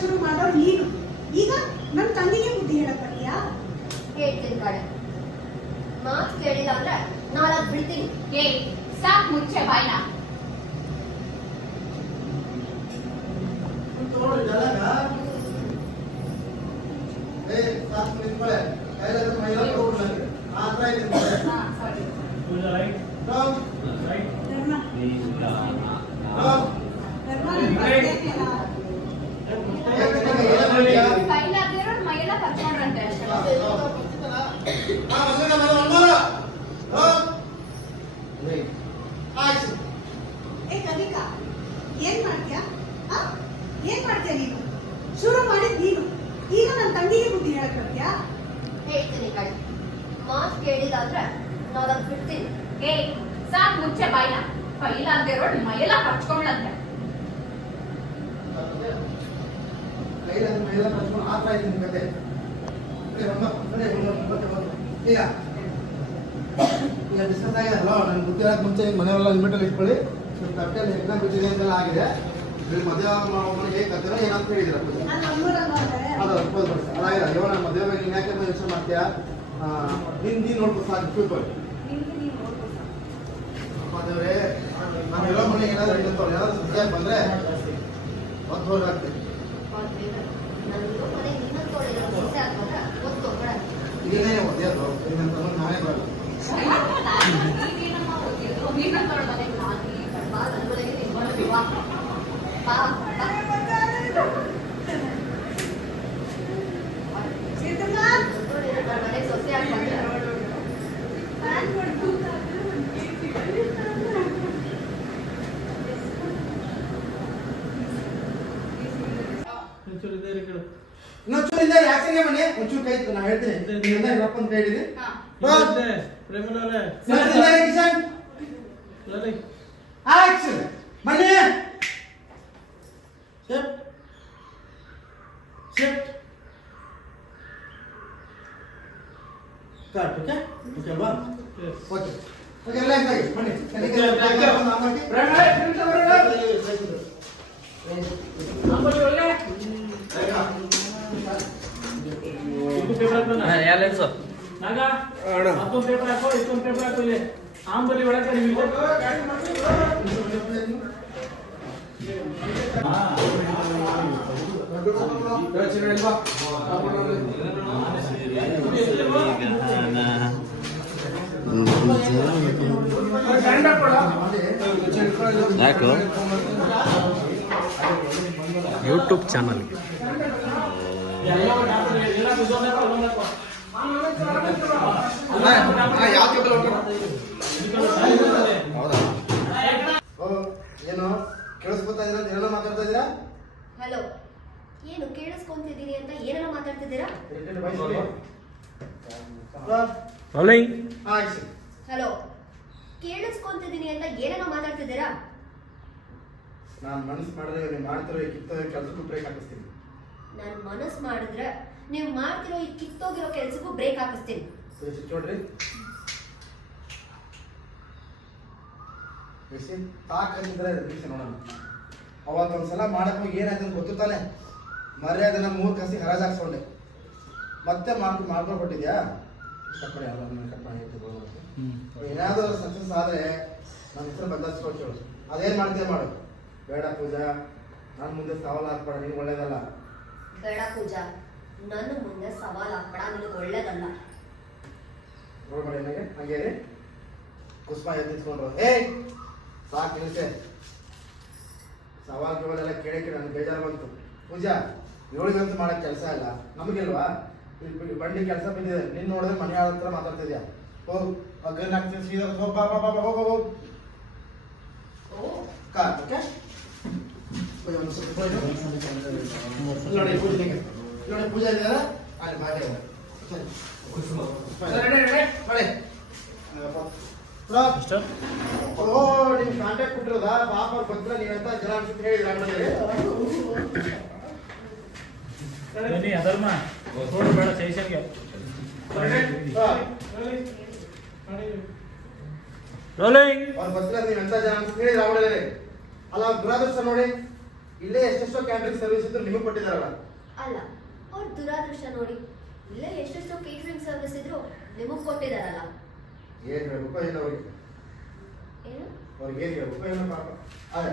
ಶುರು ಮಾಡೋರು ನೀನು. ಈಗ ನನ್ನ ತಂಗಿಗೆ ಬುದ್ಧಿ ಹೇಳಕ್ ಬರ್ತೀಯಾ? ಹೇಳ್ತೀನಿ ಕಡೆ. ಮಾತು ಕೇಳಿಲ್ಲ ಅಂದ್ರೆ ನಾಳೆ ಬಿಡ್ತೀನಿ. ಸಾಕ್ ಮುಚ್ಚೆ ಬಾಯ್ನ. ಕೈಲಾಗಿರೋರು ಮೈಯೆಲ್ಲ ಕರ್ಕೊಂಡ್ರಂತೆ ಅಷ್ಟೇ. ಏ ಕಲಿಕಾ, ಏನ್ ಮಾಡ್ತೀಯಾ? ಏನ್ ಮಾಡ್ತೀಯ ನೀನು? ಶುರು ಮಾಡಿದ್ ನೀನು, ಈಗ ನನ್ನ ತಂಗಿಗೆ ಬುದ್ಧಿ ಹೇಳಕ್ ಬರ್ತೀಯಾ? ಹೇಳ್ತೀನಿ ಕಡೆ. ಮಾತು ಕೇಳಿಲ್ಲ ಅಂದ್ರೆ ನಾಳೆ ಬಿಡ್ತೀನಿ. ಸಾಕ್ ಮುಚ್ಚೆ ಬಾಯ್ನ. ಕೈಲಾಗಿರೋರು ಮೈಯೆಲ್ಲ ಕರ್ಕೊಂಡ್ರಂತೆ. ಈಗ ಡಿಸ್ಕಸ್ ಆಗಿದೆಲ್ಲ ನನ್ಗೆ ಬುದ್ಧಿ ಹೇಳಕ್ ಮುಂಚೆ ಮನೆಯಲ್ಲ ಲಿಮಿಟಲ್ಲಿ ಇಟ್ಕೊಳ್ಳಿ. ತಟ್ಟೆಯಲ್ಲಿ ಹೆಂಗ ಬಿಟ್ಟಿದೆ ಅಂತೆಲ್ಲ ಆಗಿದೆ. ಮದುವೆ ಹೇಗೆ ಕತ್ತಿರೋ ಏನಂತ ಹೇಳಿದಿರ ನನ್ನ ನಮ್ಮೂರಲ್ಲ ಅದು ಅದಾಗಿದೆ. ಅಯ್ಯೋ ನಾನು ಮದುವೆ ಬಗ್ಗೆ ನೀನು ಯಾಕೆ ಯೋಚನೆ ಮಾಡ್ತೀಯಾ? ನೀನು ನೋಡ್ಬೋದು ಸಾಕು ಫ್ಯೂಚರ್ ಮದುವೆ ನಾನು ಇರೋ ಮನೆಗೆ ಏನಾದ್ರು ಇಡುತ್ತವ್ರು ಏನಾದ್ರು ಸುದ್ದಿ ಬಂದರೆ ಒಂದು ಹೋರಾಗ್ತದೆ. ಈಗೇನೇ ಓದಿಯೋದು ನಾನೇ ಬರಲ್ಲ. ಸೊಸೆ ಆಗ್ತದೆ. ಇನ್ನೊಂಚೂರಿಂದ ಯಾಕೆ ಮನೆ ಒಂಚೂರು ಕೈ ನಾ ಹೇಳ್ತೀನಿ. ಇಲ್ಲಪ್ಪ ಅಂತ ಹೇಳಿದೆ. ಆಕ್ಷನ್ ಮನೆ shift shift cut. Okay okay ಬಾ ಓಕೆ ಓಕೆ ಎಲ್ಲ ಆಗಿ ಬನ್ನಿ. ಯಾಕೋ ಯೂಟ್ಯೂಬ್ ಚಾನಲ್ಗೆ ಏನು ಕೇಳಿಸ್ಕೊತಾ ಇದ್ದೀರಾ? ಏನೇನೋ ಮಾತಾಡ್ತಾ ಇದ್ದೀರಾ? ಹಲೋ, ಏನು ಕೇಳಿಸ್ಕೊಂತಿದ್ದೀರಿ ಅಂತ ಏನೇನೋ ಮಾತಾಡ್ತಿದ್ದೀರಾ? ಹಲೋ, ಕೇಳಿಸ್ಕೊಂತಿದ್ದೀನಿ ಅಂತ ಏನೇನೋ ಮಾತಾಡ್ತಿದ್ದೀರಾ? ನಾನು ಮನಸ್ಸು ಮಾಡಿದ್ರೆ ನೀವು ಮಾಡ್ತಿರೋ ಈ ಕಿತ್ತೋ ಕೆಲಸಕ್ಕೂ ಬ್ರೇಕ್ ಹಾಕಿಸ್ತೀನಿ. ನಾನು ಮನಸ್ಸು ಮಾಡಿದ್ರೆ ನೀವು ಮಾಡ್ತಿರೋ ಈ ಕಿತ್ತೋಗಿರೋ ಕೆಲಸಕ್ಕೂ ಬ್ರೇಕ್ ಹಾಕಿಸ್ತೀನಿ. ನೋಡ್ರಿ ತಾಕಂದ್ರೆ ನೋಡೋಣ. ಅವತ್ತೊಂದ್ಸಲ ಮಾಡಕ್ ಹೋಗಿ ಏನಾಯ್ತು ಅಂತ ಗೊತ್ತು ತಾನೆ. ಮರ್ಯಾದೆನ 3 ಕಾಸಿ ಹರಾಜ್ ಹಾಕ್ಸ್ಕೊಂಡೆ. ಮತ್ತೆ ಮಾಡ್ಕೊಂಡು ಕೊಟ್ಟಿದ್ಯಾ? ಕಟ್ಪಡಿ ಏನಾದರೂ ಸಕ್ಸಸ್ ಆದರೆ ನನ್ನ ಹೆಸರು ಬದಲಾಯಿಸ್ಕೊಟ್ಟು ಅದೇನು ಮಾಡ್ತೀಯ ಮಾಡು. ಬೇಡ ಪೂಜಾ, ನನ್ನ ಮುಂದೆ ಸವಾಲು ಹಾಕ್ಬೇಡ, ನೀನು ಒಳ್ಳೇದಲ್ಲ. ಬೇಡ ಪೂಜಾ, ನನ್ನ ಮುಂದೆ ಸವಾಲು ಹಾಕ್ಬೇಡ, ನಿನಗೆ ಒಳ್ಳೇದಲ್ಲ. ನೋಡ್ಬೇಡ ನನಗೆ ಹಂಗೆ ಕುಸ್ಮ ಎದ್ದಿಸ್ಕೊಂಡ್ರು. ಸಾಕು ನಿಲ್ಸೆ. ಸವಾಲು ಗಿವಾಲೆಲ್ಲ ಕೇಳಕ್ಕೆ ನನಗೆ ಬೇಜಾರು ಬಂತು. ಪೂಜಾ, ಇವಳಿಗಂತೂ ಮಾಡೋಕ್ಕೆ ಕೆಲಸ ಇಲ್ಲ, ನಮಗಿಲ್ವಾ? ಬಂಡಿ ಕೆಲಸ ಬಿದ್ದಿದೆ. ನಿನ್ನ ನೋಡಿದ್ರೆ ಮನೆ ಆಳ ಹತ್ರ ಮಾತಾಡ್ತಿದ್ಯಾ? ಹೋಗು, ಅಗ್ಗನ್ನ ಹಾಕ್ತೀನಿ ಸೀದಾ ಹೋಗಿ ಬಾ ಬಾ ಬಾ ಹೋಗು ಹೋಗು ಕಾರ್. ಓಕೆ ನೋಡಿ ಪೂಜೆ ನೋಡಿ ಪೂಜೆ ಇದೆಯಲ್ಲ ಅಲ್ಲಿ ಮಾಡಿ ನಿಮ್ಗೆ ಕಾಂಟ್ಯಾಕ್ಟ್ ಕೊಟ್ಟಿರೋದಾ? ಪಾಪ ಅವ್ರು ಗೊತ್ತಿಲ್ಲ ನೀವೆಂತ ಜನ ಅನ್ಸುತ್ತೆ ಹೇಳಿದ್ರೆ ಅದರ್ಮ ಬೇಡ ಸೈಸನ್ಗೆ ಅವ್ರು ಗೊತ್ತಿಲ್ಲ ನೀವೆಂತ ಜನ ಅನ್ಸುತ್ತೆ ಹೇಳಿದ್ರೆ ಅವಳೇ ಅಲ್ಲ. ದುರಾದೃಷ್ಟ ನೋಡಿ, ಇಲ್ಲೇ ಎಷ್ಟೆಷ್ಟೋ ಕ್ಯಾಟ್ರಿಂಗ್ ಸರ್ವಿಸ್ ಇದ್ರು ನಿಮಗೆ ಕೊಟ್ಟಿದ್ದಾರಲ್ಲ. ಅಲ್ಲ, ಅವ್ರ ದುರಾದೃಷ್ಟ ನೋಡಿ. ಇಲ್ಲೇ ಎಷ್ಟೆಷ್ಟೋ ಕೇಟರಿಂಗ್ ಸರ್ವಿಸ್ ಇದ್ರು ನಿಮಗ್ ಕೊಟ್ಟಿದಾರಲ್ಲ. ಏನ್ ಹೇಳ್ಬೇಕು ಏನೋ ಅವ್ರಿಗೆ ಏನು? ಅವ್ರಿಗೆ ಏನ್ ಹೇಳ್ಬೇಕು ಏನೋ ಪಾಪ. ಅದೇ